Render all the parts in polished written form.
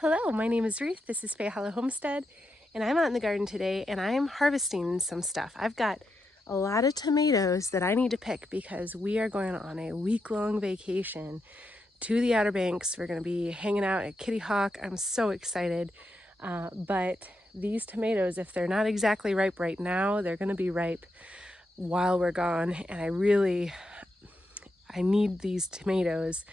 Hello, my name is Ruth. This is Hollow Homestead, and I'm out in the garden today and I'm harvesting some stuff. I've got a lot of tomatoes that I need to pick because we are going on a week-long vacation to the Outer Banks. We're going to be hanging out at Kitty Hawk. I'm so excited. But these tomatoes, if they're not exactly ripe right now, they're going to be ripe while we're gone, and I need these tomatoes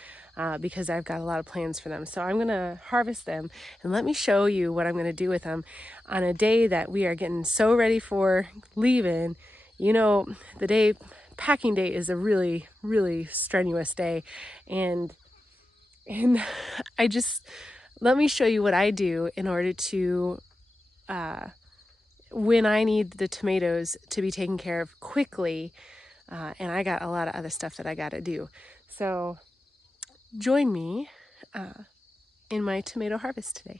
because I've got a lot of plans for them. So I'm going to harvest them, and let me show you what I'm going to do with them on a day that we are getting so ready for leaving. You know, packing day is a really, really strenuous day. And I just, let me show you what I do in order to, when I need the tomatoes to be taken care of quickly. And I got a lot of other stuff that I got to do. So join me in my tomato harvest today.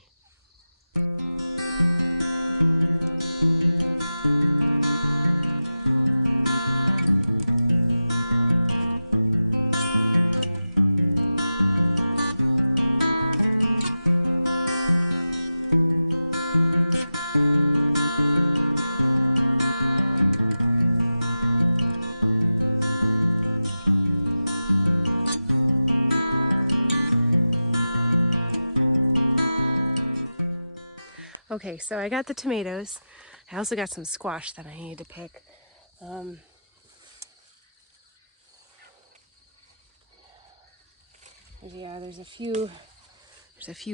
Okay, so I got the tomatoes. I also got some squash that I need to pick. Yeah, there's a few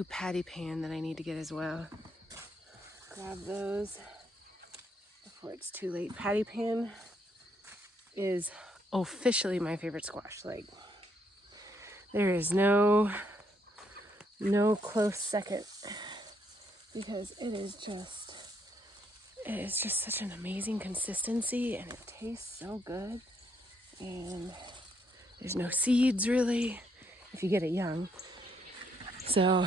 patty pan that I need to get as well. Grab those before it's too late. Patty pan is officially my favorite squash. Like, there is no close second because it is just such an amazing consistency, and it tastes so good, and there's no seeds really if you get it young. So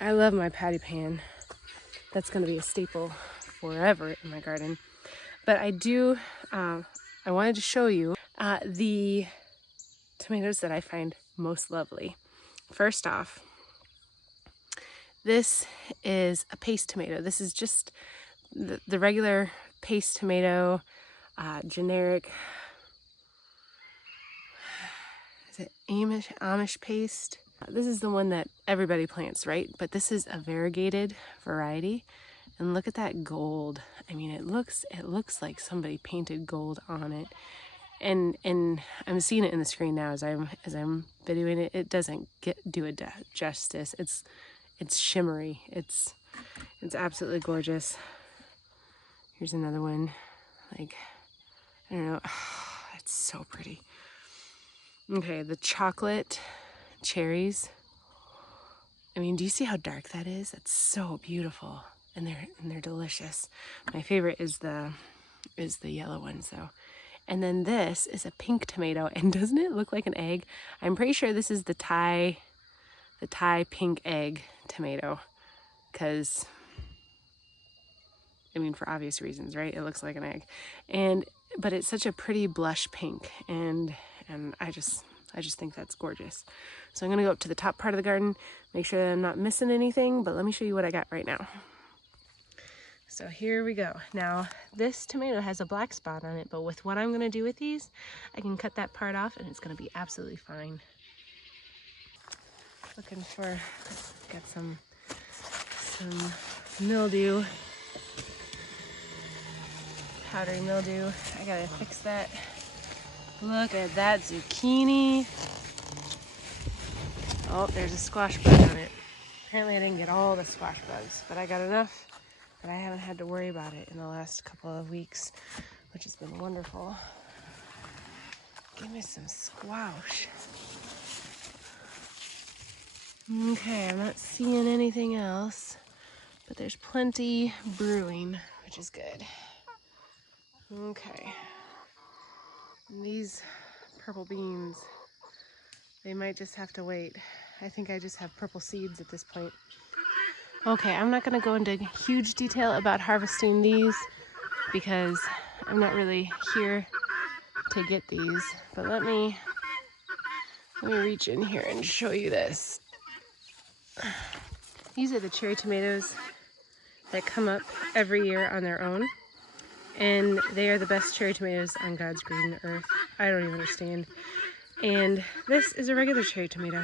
I love my patty pan. That's going to be a staple forever in my garden. But I wanted to show you the tomatoes that I find most lovely. First off, this is a paste tomato. This is just the regular paste tomato, generic, is it Amish paste? This is the one that everybody plants, right? But this is a variegated variety. And look at that gold. I mean, it looks like somebody painted gold on it. And I'm seeing it in the screen now as I'm videoing it. It doesn't do it justice. It's shimmery. It's absolutely gorgeous. Here's another one. Like, I don't know. Oh, it's so pretty. Okay, the chocolate cherries. I mean, do you see how dark that is? That's so beautiful, and they're delicious. My favorite is the yellow one. So, and then this is a pink tomato, and doesn't it look like an egg? I'm pretty sure this is the Thai pink egg tomato, because I mean, for obvious reasons, right? It looks like an egg, but it's such a pretty blush pink, and I just think that's gorgeous. So I'm gonna go up to the top part of the garden, make sure that I'm not missing anything, but let me show you what I got right now. So here we go. Now, this tomato has a black spot on it, but with what I'm gonna do with these, I can cut that part off and it's gonna be absolutely fine. Looking for, got some mildew, powdered mildew. I gotta fix that. Look at that zucchini. Oh, there's a squash bug on it. Apparently I didn't get all the squash bugs, but I got enough that I haven't had to worry about it in the last couple of weeks, which has been wonderful. Give me some squash. Okay, I'm not seeing anything else, but there's plenty brewing, which is good. Okay. And these purple beans, they might just have to wait. I think I just have purple seeds at this point. Okay, I'm not going to go into huge detail about harvesting these because I'm not really here to get these, but let me reach in here and show you this. These are the cherry tomatoes that come up every year on their own. And they are the best cherry tomatoes on God's green earth. I don't even understand. And this is a regular cherry tomato.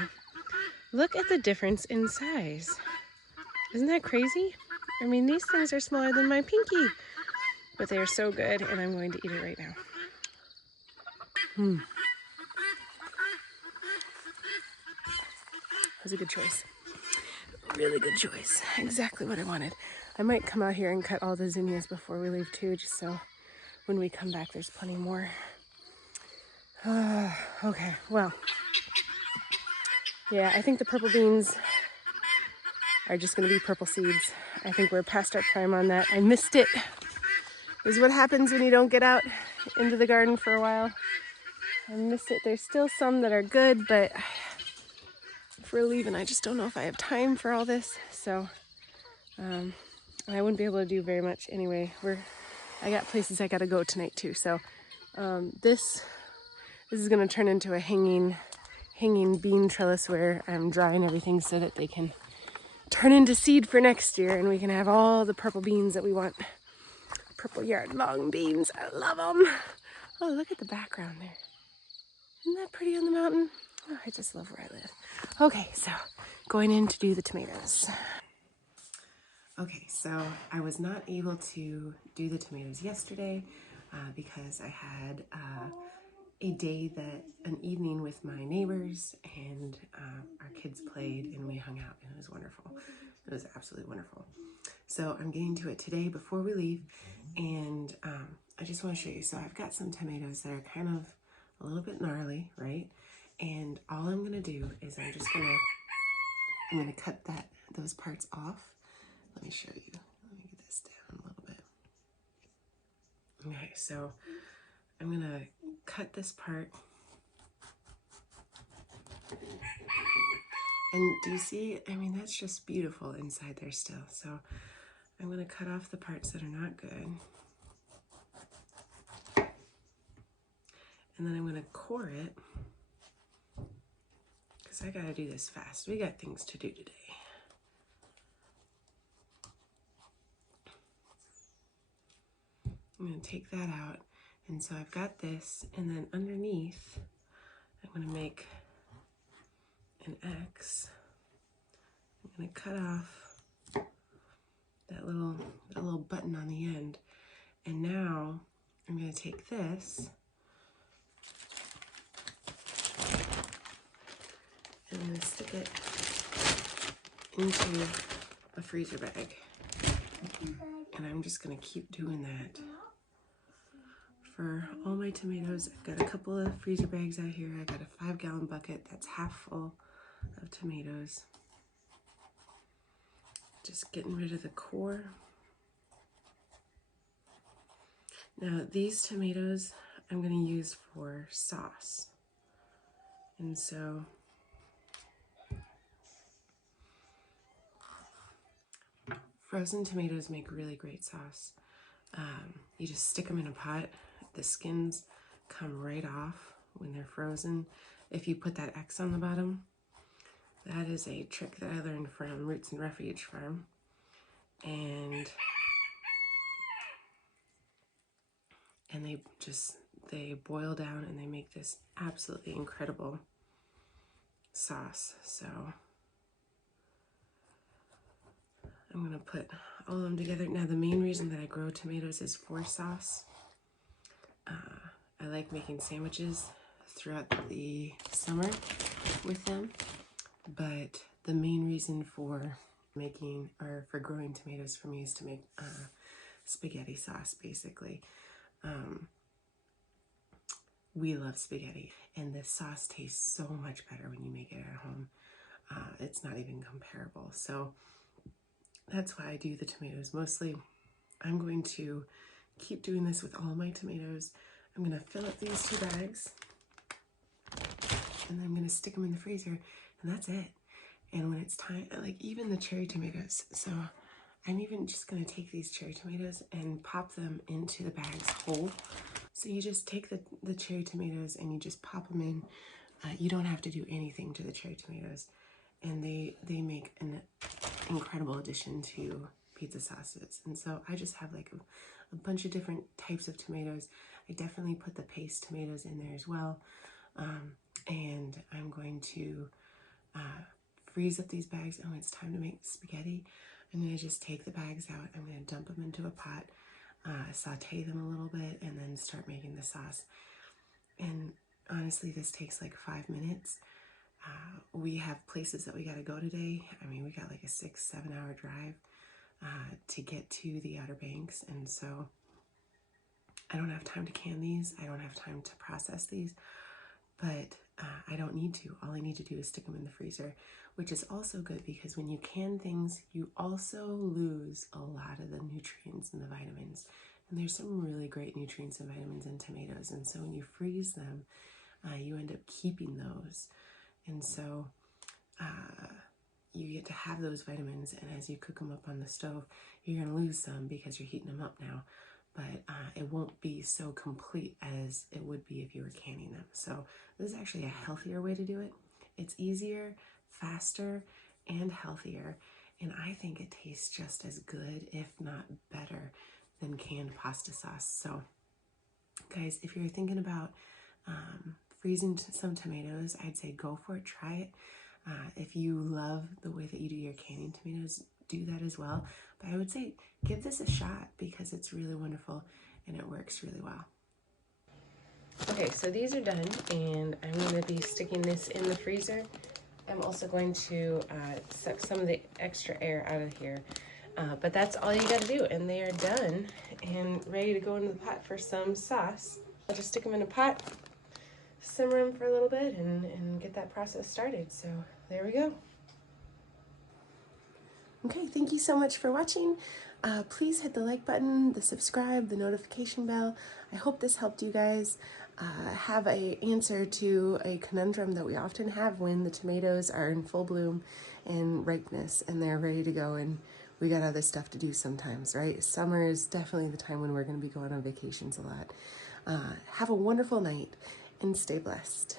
Look at the difference in size. Isn't that crazy? I mean, these things are smaller than my pinky, but they are so good, and I'm going to eat it right now. That was a good choice. Really good choice. Exactly what I wanted. I might come out here and cut all the zinnias before we leave too, just so when we come back there's plenty more. Okay, well, yeah, I think the purple beans are just going to be purple seeds. I think we're past our prime on that. I missed it. Is what happens when you don't get out into the garden for a while. I missed it. There's still some that are good, but if we're leaving, I just don't know if I have time for all this. So I wouldn't be able to do very much anyway. I got places I got to go tonight too. So this is going to turn into a hanging bean trellis where I'm drying everything so that they can turn into seed for next year, and we can have all the purple beans that we want. Purple yard long beans. I love them. Oh, look at the background there. Isn't that pretty on the mountain? Oh, I just love where I live. Okay, so going in to do the tomatoes. Okay, so I was not able to do the tomatoes yesterday because I had an evening with my neighbors, and our kids played and we hung out, and it was wonderful. It was absolutely wonderful. So I'm getting to it today before we leave, and I just want to show you. So I've got some tomatoes that are kind of a little bit gnarly, right? And all I'm gonna do is I'm gonna cut those parts off. Let me show you. Let me get this down a little bit. Okay, so I'm gonna cut this part. And do you see? I mean, that's just beautiful inside there still. So I'm gonna cut off the parts that are not good. And then I'm gonna core it, because I gotta do this fast. We got things to do today. I'm gonna take that out. And so I've got this, and then underneath, I'm gonna make an X. I'm gonna cut off that little button on the end. And now I'm gonna take this and I'm gonna stick it into a freezer bag. And I'm just gonna keep doing that for all my tomatoes. I've got a couple of freezer bags out here. I got a 5-gallon bucket that's half full of tomatoes. Just getting rid of the core. Now these tomatoes I'm going to use for sauce. And so frozen tomatoes make really great sauce. You just stick them in a pot. The skins come right off when they're frozen. If you put that X on the bottom, that is a trick that I learned from Roots and Refuge Farm. And they boil down and they make this absolutely incredible sauce. So I'm gonna put all of them together. Now the main reason that I grow tomatoes is for sauce. I like making sandwiches throughout the summer with them, but the main reason for growing tomatoes for me is to make spaghetti sauce, basically. We love spaghetti, and this sauce tastes so much better when you make it at home. It's not even comparable. So that's why I do the tomatoes. Mostly I'm going to keep doing this with all of my tomatoes. I'm going to fill up these 2 bags, and then I'm going to stick them in the freezer, and that's it. And when it's time, like even the cherry tomatoes, so I'm even just going to take these cherry tomatoes and pop them into the bags whole. So you just take the cherry tomatoes and you just pop them in. You don't have to do anything to the cherry tomatoes. And they make an incredible addition to pizza sauces. And so I just have like a bunch of different types of tomatoes. I definitely put the paste tomatoes in there as well. And I'm going to freeze up these bags. And when it's time to make spaghetti, I'm going to just take the bags out. I'm going to dump them into a pot, saute them a little bit, and then start making the sauce. And honestly, this takes like 5 minutes. We have places that we got to go today. I mean, we got like a 6-7 hour drive to get to the Outer Banks. And so I don't have time to can these. I don't have time to process these, but I don't need to. All I need to do is stick them in the freezer, which is also good because when you can things, you also lose a lot of the nutrients and the vitamins. And there's some really great nutrients and vitamins in tomatoes. And so when you freeze them, you end up keeping those. And so you get to have those vitamins. And as you cook them up on the stove, you're going to lose some because you're heating them up now. But it won't be so complete as it would be if you were canning them. So this is actually a healthier way to do it. It's easier, faster, and healthier. And I think it tastes just as good, if not better, than canned pasta sauce. So guys, if you're thinking about freezing some tomatoes, I'd say go for it, try it. If you love the way that you do your canning tomatoes, do that as well. But I would say give this a shot because it's really wonderful and it works really well. Okay, so these are done and I'm going to be sticking this in the freezer. I'm also going to suck some of the extra air out of here. But that's all you got to do, and they are done and ready to go into the pot for some sauce. I'll just stick them in a pot, simmer them for a little bit, and get that process started. So there we go. Okay, thank you so much for watching. Please hit the like button, the subscribe, the notification bell. I hope this helped you guys have an answer to a conundrum that we often have when the tomatoes are in full bloom and ripeness and they're ready to go and we got other stuff to do sometimes, right? Summer is definitely the time when we're going to be going on vacations a lot. Have a wonderful night and stay blessed.